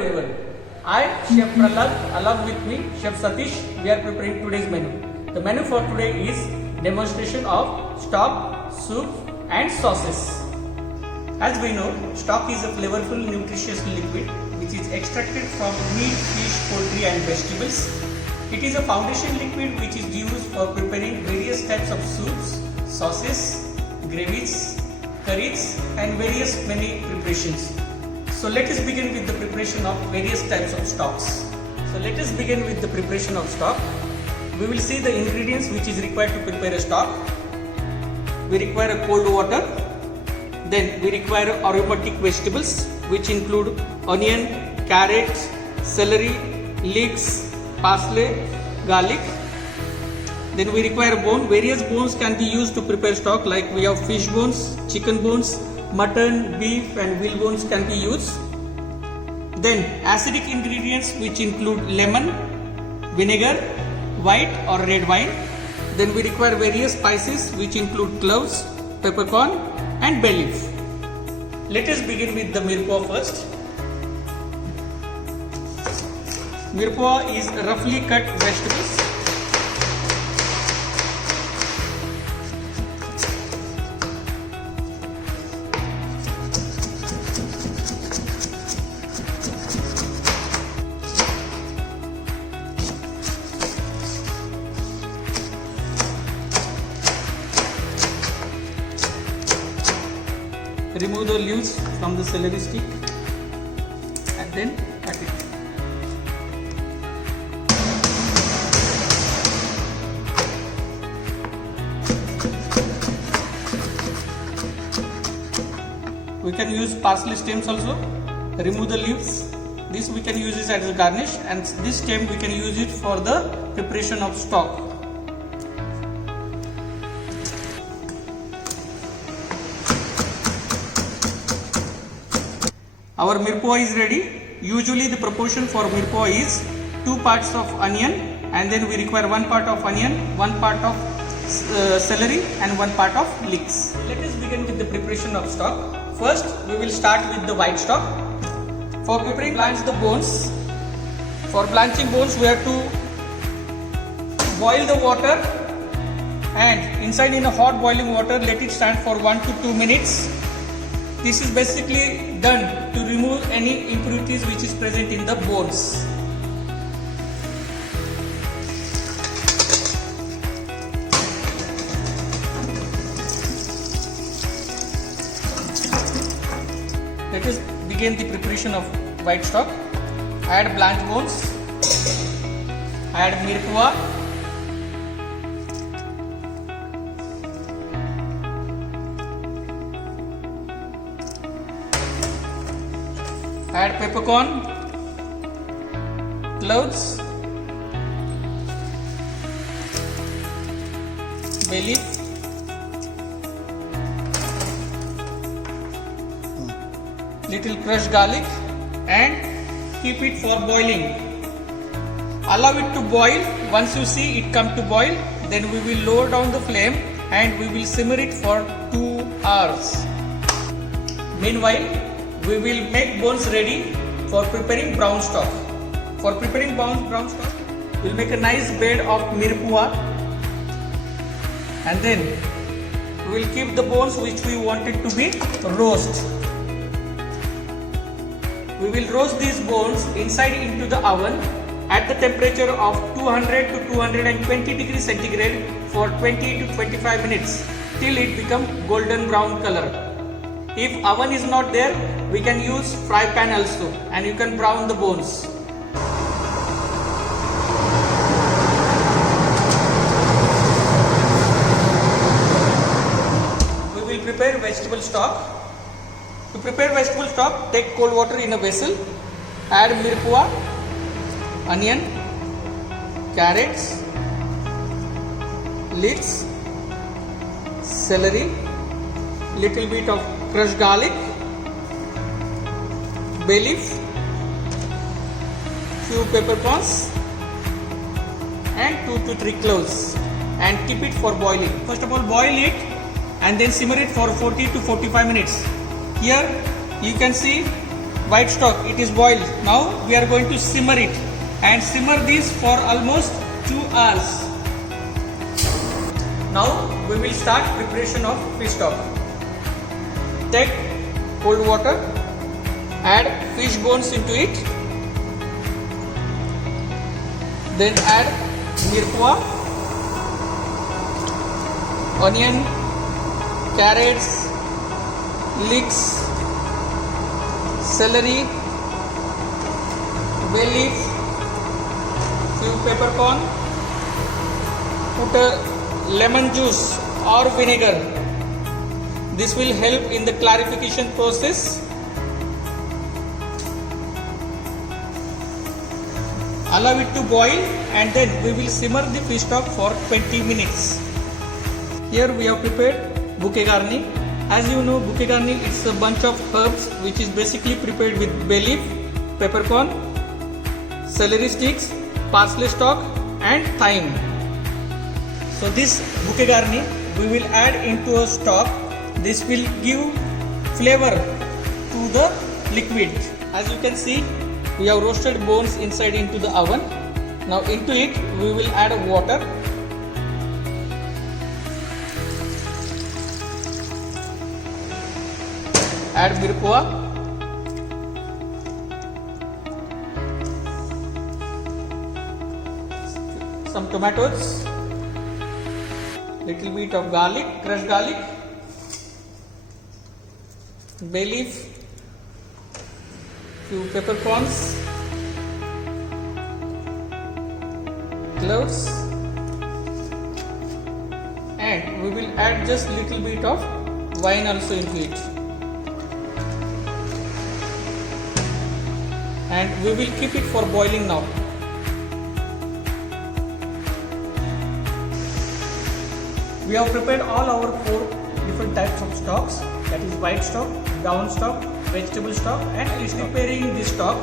everyone. I, Chef Prahlad, along with me, Chef Satish, we are preparing today's menu. The menu for today is demonstration of stock, soup and sauces. As we know, stock is a flavorful, nutritious liquid which is extracted from meat, fish, poultry and vegetables. It is a foundation liquid which is used for preparing various types of soups, sauces, gravies, curries and various many preparations. So let us begin with the preparation of various types of stocks. So let us begin with the preparation of stock. We will see the ingredients which is required to prepare a stock. We require a cold water. Then we require aromatic vegetables which include onion, carrot, celery, leeks, parsley, garlic. Then we require bone. Various bones can be used to prepare stock, like we have fish bones, chicken bones, mutton, beef and veal bones can be used. Then acidic ingredients which include lemon, vinegar, white or red wine. Then we require various spices which include cloves, peppercorn and bay leaf. Let us begin with the mirepoix first. Mirepoix is roughly cut vegetables. Remove the leaves from the celery stick and then cut it. We can use parsley stems also. Remove the leaves. This we can use it as a garnish, and this stem we can use it for the preparation of stock. Our mirepoix is ready. Usually the proportion for mirepoix is 2 parts of onion, and then we require 1 part of onion, 1 part of celery and 1 part of leeks. Let us begin with the preparation of stock. First we will start with the white stock. For preparing, blanch the bones. For blanching bones we have to boil the water, and inside in a hot boiling water let it stand for 1 to 2 minutes. This is basically done to remove any impurities which is present in the bones. Let us begin the preparation of white stock. Add blanched bones, add mirepoix, add peppercorn, cloves, bay leaf, little crushed garlic and keep it for boiling. Allow it to boil. Once you see it come to boil, then we will lower down the flame and we will simmer it for 2 hours. Meanwhile, we will make bones ready for preparing brown stock. For preparing brown stock, we will make a nice bed of mirepoix, and then we will keep the bones which we wanted to be roast. We will roast these bones inside into the oven at the temperature of 200 to 220 degrees centigrade for 20 to 25 minutes till it become golden brown color. If oven is not there, we can use fry pan also, and you can brown the bones. We will prepare vegetable stock. To prepare vegetable stock, take cold water in a vessel, add mirepoix, onion, carrots, leeks, celery, little bit of crushed garlic, bay leaf, few peppercorns and 2 to 3 cloves, and keep it for boiling. First of all, boil it and then simmer it for 40 to 45 minutes. Here you can see white stock, it is boiled. Now we are going to simmer it and simmer this for almost 2 hours. Now we will start preparation of fish stock. Take cold water, add fish bones into it, then add mirpua, onion, carrots, leeks, celery, bay leaf, few peppercorn, put a lemon juice or vinegar. This will help in the clarification process. Allow it to boil and then we will simmer the fish stock for 20 minutes. Here we have prepared bouquet garni. As you know, bouquet garni is a bunch of herbs which is basically prepared with bay leaf, peppercorn, celery sticks, parsley stalk and thyme. So this bouquet garni we will add into a stock. This will give flavor to the liquid. As you can see, we have roasted bones inside into the oven. Now into it we will add water. Add mirpua. Some tomatoes. Little bit of garlic, crushed garlic. Bay leaf, few peppercorns, cloves, and we will add just little bit of wine also into it, and we will keep it for boiling now. We have prepared all our 4 different types of stocks, that is white stock, brown stock, vegetable stock and is preparing this stock.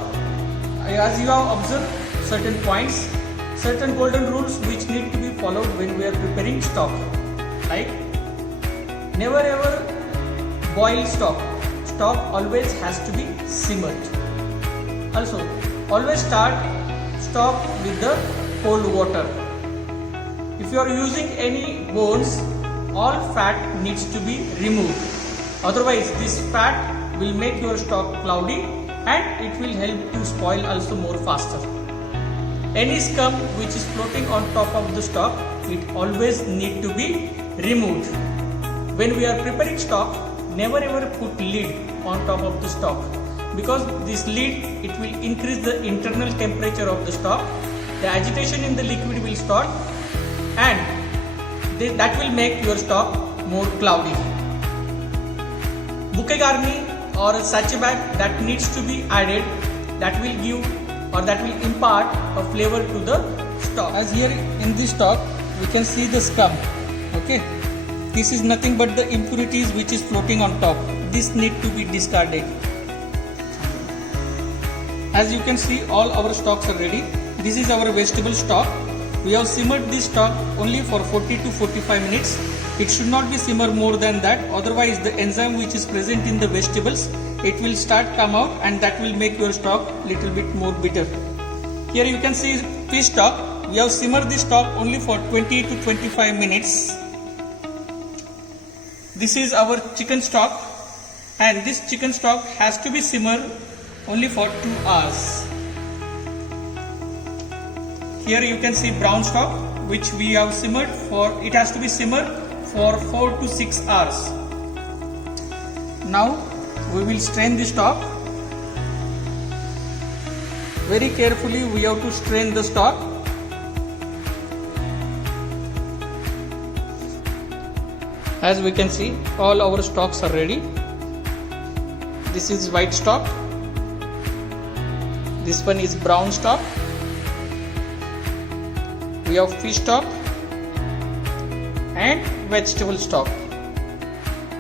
As you have observed certain points, certain golden rules which need to be followed when we are preparing stock. Like never ever boil stock. Stock always has to be simmered. Also always start stock with the cold water. If you are using any bones, all fat needs to be removed. Otherwise this fat will make your stock cloudy and it will help to spoil also more faster. Any scum which is floating on top of the stock, it always need to be removed. When we are preparing stock, never ever put lid on top of the stock, because this lid, it will increase the internal temperature of the stock. The agitation in the liquid will start and that will make your stock more cloudy. Bouquet garni or a sachet bag that needs to be added, that will give or that will impart a flavor to the stock. As here in this stock we can see the scum. Okay, this is nothing but the impurities which is floating on top. This need to be discarded. As you can see, all our stocks are ready. This is our vegetable stock. We have simmered this stock only for 40 to 45 minutes. It should not be simmered more than that, otherwise the enzyme which is present in the vegetables, it will start come out and that will make your stock little bit more bitter. Here you can see fish stock. We have simmered this stock only for 20 to 25 minutes. This is our chicken stock and this chicken stock has to be simmered only for 2 hours. Here you can see brown stock which we have simmered for, it has to be simmered for 4 to 6 hours. Now we will strain the stock. Very carefully we have to strain the stock. As we can see, all our stocks are ready. This is white stock. This one is brown stock. We have fish stock and vegetable stock.